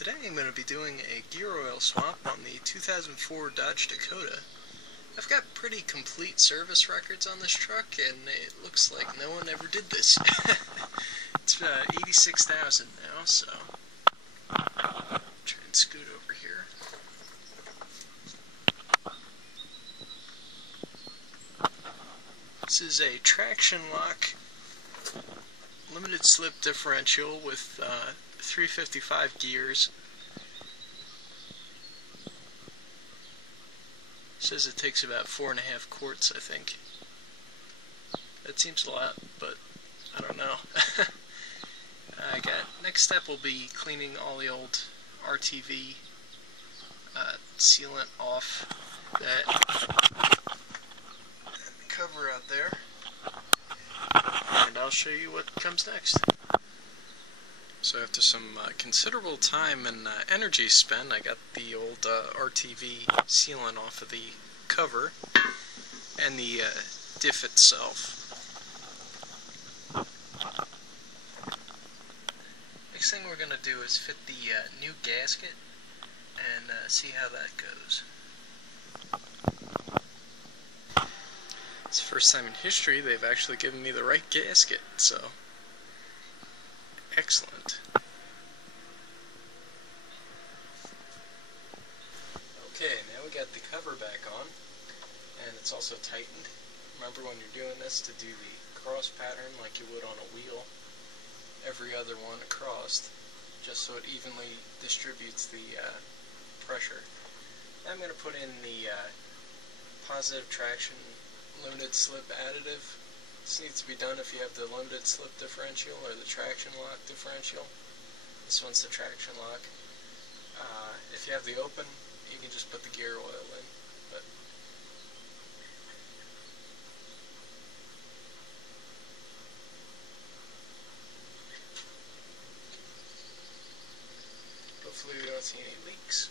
Today I'm going to be doing a gear oil swap on the 2004 Dodge Dakota. I've got pretty complete service records on this truck, and it looks like no one ever did this. It's 86,000 now, so try and scoot over here. This is a traction lock limited slip differential with 355 gears. Says it takes about 4.5 quarts, I think. That seems a lot, but I don't know. Next step will be cleaning all the old RTV sealant off that cover out there, and I'll show you what comes next. So after some considerable time and energy spent, I got the old RTV sealant off of the cover and the diff itself. Next thing we're going to do is fit the new gasket and see how that goes. It's the first time in history they've actually given me the right gasket, so excellent. Okay, now we got the cover back on, and it's also tightened. Remember, when you're doing this, to do the cross pattern like you would on a wheel, every other one across, just so it evenly distributes the pressure. Now I'm going to put in the positive traction limited slip additive. This needs to be done if you have the limited slip differential or the traction lock differential. This one's the traction lock. If you have the open, you can just put the gear oil in. But hopefully we don't see any leaks.